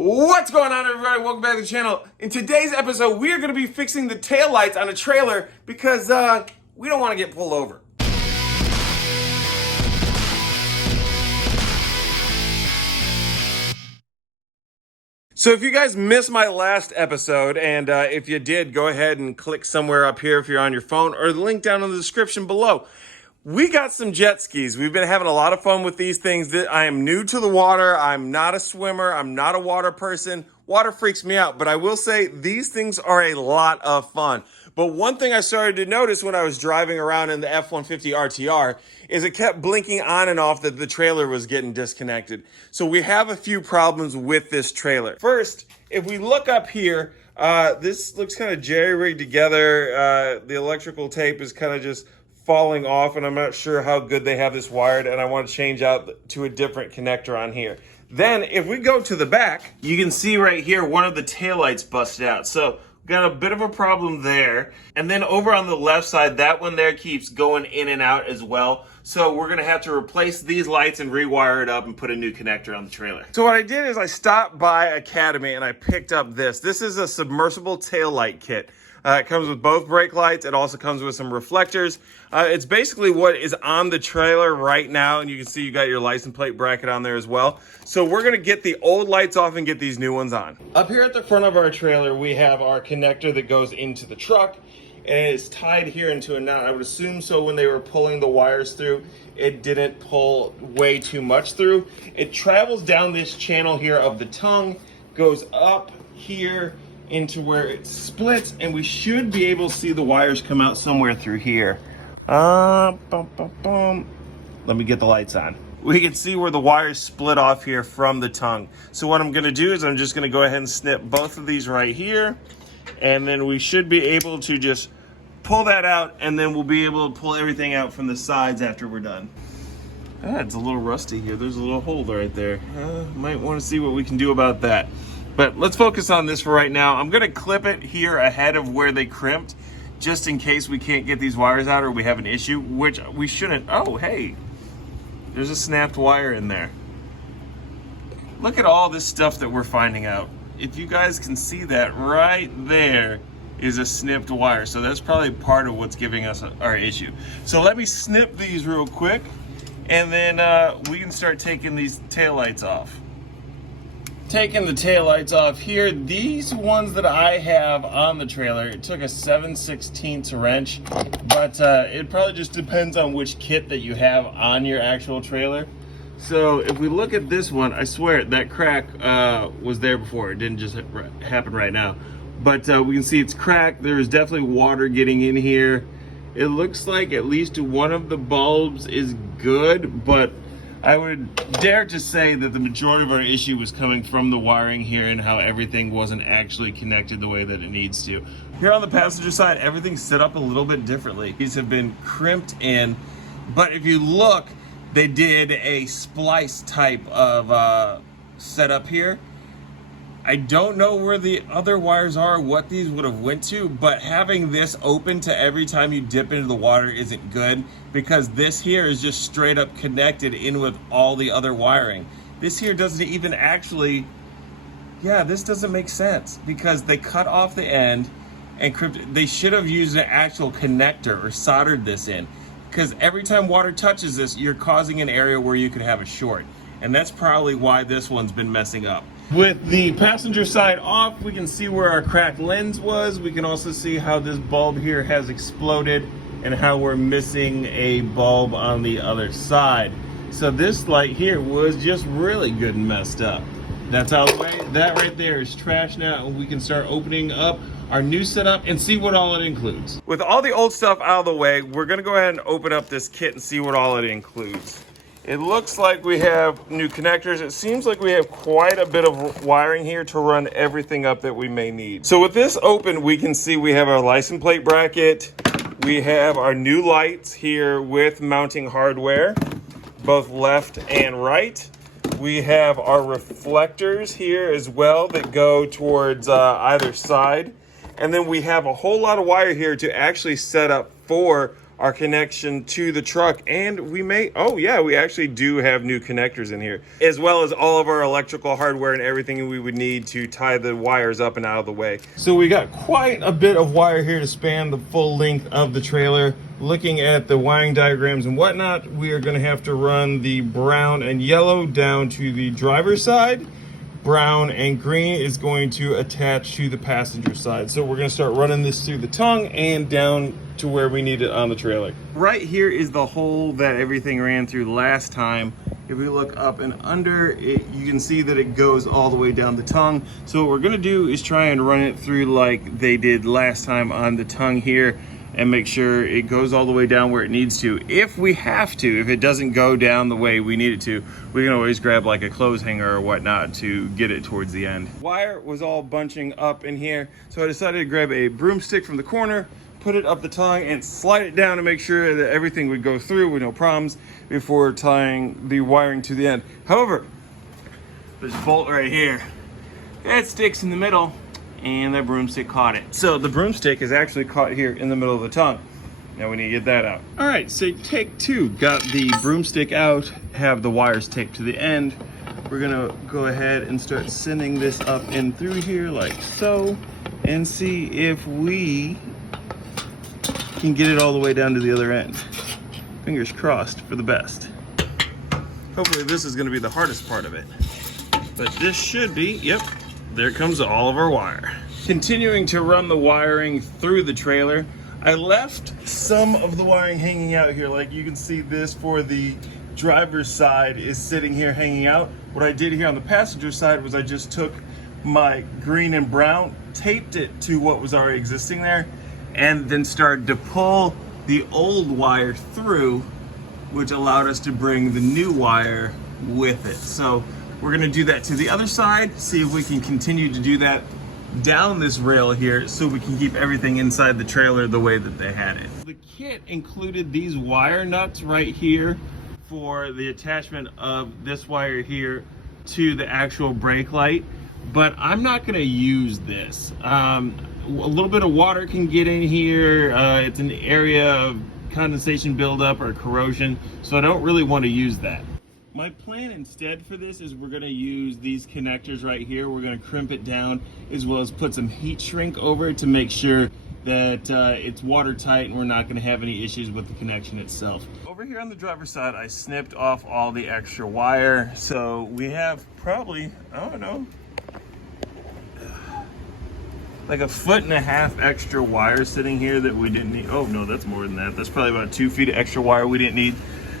What's going on, everybody? Welcome back to the channel. In today's episode, we are going to be fixing the taillights on a trailer because we don't want to get pulled over. So if you guys missed my last episode, and if you did, go ahead and click somewhere up here if you're on your phone, or the link down in the description below. We got some jet skis. We've been having a lot of fun with these things. I am new to the water. I'm not a swimmer. I'm not a water person. Water freaks me out, but I will say these things are a lot of fun. But one thing I started to notice when I was driving around in the F-150 RTR is it kept blinking on and off that the trailer was getting disconnected. So we have a few problems with this trailer. First, if we look up here, this looks kind of jerry-rigged together. The electrical tape is kind of just falling off, and I'm not sure how good they have this wired, and I want to change out to a different connector on here. Then if we go to the back, you can see right here one of the taillights busted out. So got a bit of a problem there. And then over on the left side, that one there keeps going in and out as well. So we're gonna have to replace these lights and rewire it up and put a new connector on the trailer. So what I did is I stopped by Academy and I picked up this. This is a submersible taillight kit. It comes with both brake lights. It also comes with some reflectors. It's basically what is on the trailer right now, and you can see you got your license plate bracket on there as well. So we're gonna get the old lights off and get these new ones on. Up here at the front of our trailer, we have our connector that goes into the truck, and it's tied here into a knot. I would assume so when they were pulling the wires through, it didn't pull way too much through. It travels down this channel here of the tongue, goes up here, into where it splits, and we should be able to see the wires come out somewhere through here. Let me get the lights on. We can see where the wires split off here from the tongue. So what I'm gonna do is I'm just gonna go ahead and snip both of these right here, and then we should be able to just pull that out, and then we'll be able to pull everything out from the sides after we're done. It's a little rusty here. There's a little hole right there. Might wanna see what we can do about that. But let's focus on this for right now. I'm gonna clip it here ahead of where they crimped, just in case we can't get these wires out or we have an issue, which we shouldn't. Oh, hey, there's a snapped wire in there. Look at all this stuff that we're finding out. If you guys can see that, right there is a snipped wire. So that's probably part of what's giving us our issue. So let me snip these real quick, and then we can start taking these taillights off. Taking the taillights off here, these ones that I have on the trailer, it took a 7/16 wrench, but it probably just depends on which kit that you have on your actual trailer. So if we look at this one, I swear that crack was there before. It didn't just happen right now. But we can see it's cracked. There's definitely water getting in here. It looks like at least one of the bulbs is good, but I would dare to say that the majority of our issue was coming from the wiring here and how everything wasn't actually connected the way that it needs to. Here on the passenger side, everything's set up a little bit differently. These have been crimped in, but if you look, they did a splice type of setup here. I don't know where the other wires are, what these would have went to, but having this open to every time you dip into the water isn't good, because this here is just straight up connected in with all the other wiring. This here doesn't even actually, this doesn't make sense, because they cut off the end and they should have used an actual connector or soldered this in, because every time water touches this, you're causing an area where you could have a short. And that's probably why this one's been messing up. With the passenger side off, we can see where our cracked lens was. We can also see how this bulb here has exploded and how we're missing a bulb on the other side. So this light here was just really good and messed up. That's out of the way. That right there is trash now, and we can start opening up our new setup and see what all it includes. With all the old stuff out of the way, we're gonna go ahead and open up this kit and see what all it includes. It looks like we have new connectors. It seems like we have quite a bit of wiring here to run everything up that we may need. So with this open, we can see we have our license plate bracket. We have our new lights here with mounting hardware, both left and right. We have our reflectors here as well that go towards either side. And then we have a whole lot of wire here to actually set up for our connection to the truck. And we may, oh yeah, we actually do have new connectors in here, as well as all of our electrical hardware and everything we would need to tie the wires up and out of the way. So we got quite a bit of wire here to span the full length of the trailer. Looking at the wiring diagrams and whatnot, we are gonna have to run the brown and yellow down to the driver's side. Brown and green is going to attach to the passenger side. So we're going to start running this through the tongue and down to where we need it on the trailer. Right here is the hole that everything ran through last time. If we look up and under it, you can see that it goes all the way down the tongue. So what we're going to do is try and run it through like they did last time on the tongue here, and make sure it goes all the way down where it needs to. If we have to, if it doesn't go down the way we need it to, we can always grab like a clothes hanger or whatnot to get it towards the end. Wire was all bunching up in here, so I decided to grab a broomstick from the corner, put it up the tongue and slide it down to make sure that everything would go through with no problems before tying the wiring to the end. However, this bolt right here, that sticks in the middle, and the broomstick caught it. So the broomstick is actually caught here in the middle of the tongue. Now we need to get that out. All right, so take two. Got the broomstick out, have the wires taped to the end. We're gonna go ahead and start sending this up and through here like so, and see if we can get it all the way down to the other end. Fingers crossed for the best. Hopefully this is gonna be the hardest part of it. But this should be, yep. There comes all of our wire. Continuing to run the wiring through the trailer, I left some of the wiring hanging out here. Like you can see, this for the driver's side is sitting here hanging out. What I did here on the passenger side was I just took my green and brown, taped it to what was already existing there, and then started to pull the old wire through, which allowed us to bring the new wire with it. So we're gonna do that to the other side, see if we can continue to do that down this rail here so we can keep everything inside the trailer the way that they had it. The kit included these wire nuts right here for the attachment of this wire here to the actual brake light, but I'm not gonna use this. A little bit of water can get in here. It's an area of condensation buildup or corrosion, so I don't really want to use that. My plan instead for this is we're going to use these connectors right here. We're going to crimp it down, as well as put some heat shrink over it to make sure that it's watertight and we're not going to have any issues with the connection itself. Over here on the driver's side, I snipped off all the extra wire. So we have probably, I don't know, like 1.5 feet extra wire sitting here that we didn't need. Oh no, that's more than that. That's probably about 2 feet of extra wire we didn't need.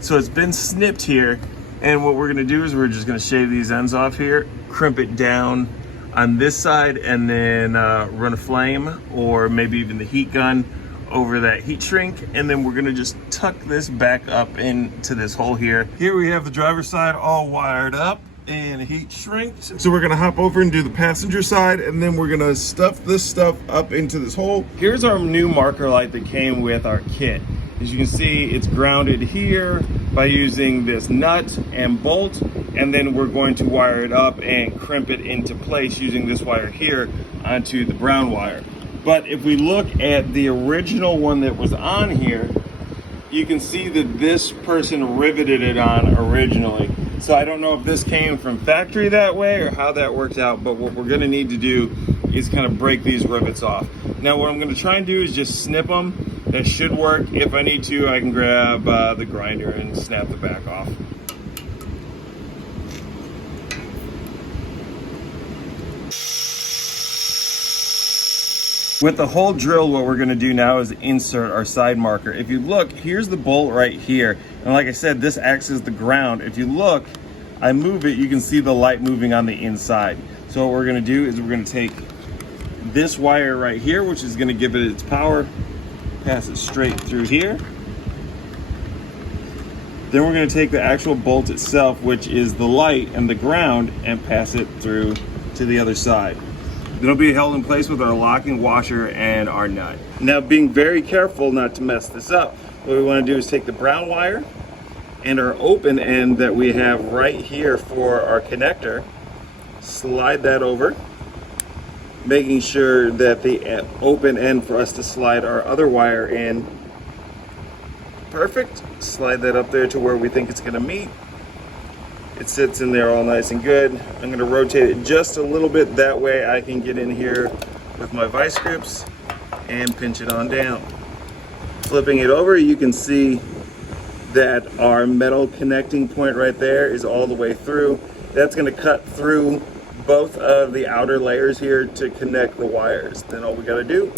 So it's been snipped here. And what we're gonna do is we're just gonna shave these ends off here, crimp it down on this side, and then run a flame or maybe even the heat gun over that heat shrink. And then we're gonna just tuck this back up into this hole here. Here we have the driver's side all wired up and heat shrinked. So we're gonna hop over and do the passenger side, and then we're gonna stuff this stuff up into this hole. Here's our new marker light that came with our kit. As you can see, it's grounded here by using this nut and bolt, and then we're going to wire it up and crimp it into place using this wire here onto the brown wire. But if we look at the original one that was on here, you can see that this person riveted it on originally. So I don't know if this came from factory that way or how that worked out, but what we're gonna need to do is kind of break these rivets off. Now what I'm gonna try and do is just snip them. That should work. If I need to, I can grab the grinder and snap the back off. With the hole drilled, what we're gonna do now is insert our side marker. If you look, here's the bolt right here. And like I said, this acts as the ground. If you look, I move it, you can see the light moving on the inside. So what we're gonna do is we're gonna take this wire right here, which is gonna give it its power, pass it straight through here. Then we're gonna take the actual bolt itself, which is the light and the ground, and pass it through to the other side. It'll be held in place with our locking washer and our nut. Now, being very careful not to mess this up, what we wanna do is take the brown wire and our open end that we have right here for our connector, slide that over, making sure that the open end for us to slide our other wire in Perfect. Slide that up there to where we think it's gonna meet. It sits in there all nice and good. I'm gonna rotate it just a little bit, that way I can get in here with my vice grips and pinch it on down. Flipping it over, you can see that our metal connecting point right there is all the way through. That's gonna cut through both of the outer layers here to connect the wires. Then all we gotta do,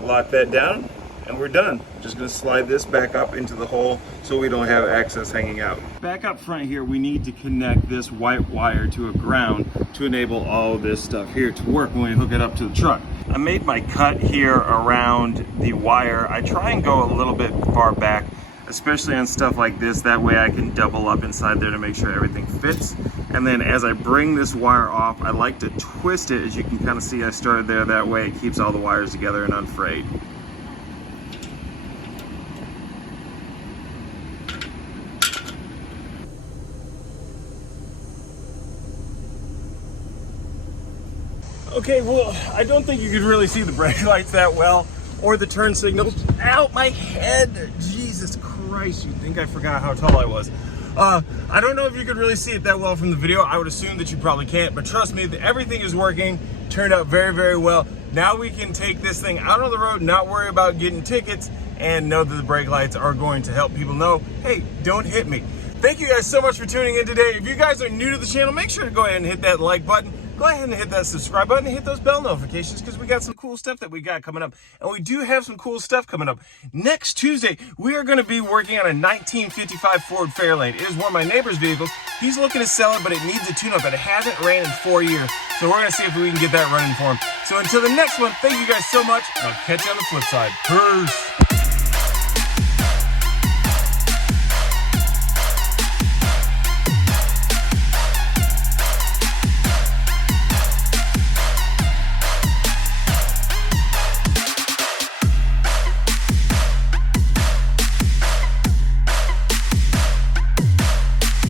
lock that down, and we're done. Just gonna slide this back up into the hole so we don't have excess hanging out. Back up front here, we need to connect this white wire to a ground to enable all of this stuff here to work when we hook it up to the truck. I made my cut here around the wire. I try and go a little bit far back, especially on stuff like this. That way I can double up inside there to make sure everything fits. And then as I bring this wire off, I like to twist it. As you can kind of see, I started there. That way it keeps all the wires together and unfrayed. Okay, well, I don't think you could really see the brake lights that well, or the turn signals. Ow, my head! Jesus Christ, you'd think I forgot how tall I was. I don't know if you could really see it that well from the video. I would assume that you probably can't, but trust me, everything is working. Turned out very, very well. Now we can take this thing out on the road, not worry about getting tickets, and know that the brake lights are going to help people know, hey, don't hit me. Thank you guys so much for tuning in today. If you guys are new to the channel, make sure to go ahead and hit that like button. Go ahead and hit that subscribe button and hit those bell notifications, because we got some cool stuff that we got coming up. And we do have some cool stuff coming up. Next Tuesday, we are going to be working on a 1955 Ford Fairlane. It is one of my neighbor's vehicles. He's looking to sell it, but it needs a tune-up. It hasn't ran in 4 years. So we're going to see if we can get that running for him. So until the next one, thank you guys so much. I'll catch you on the flip side. Peace.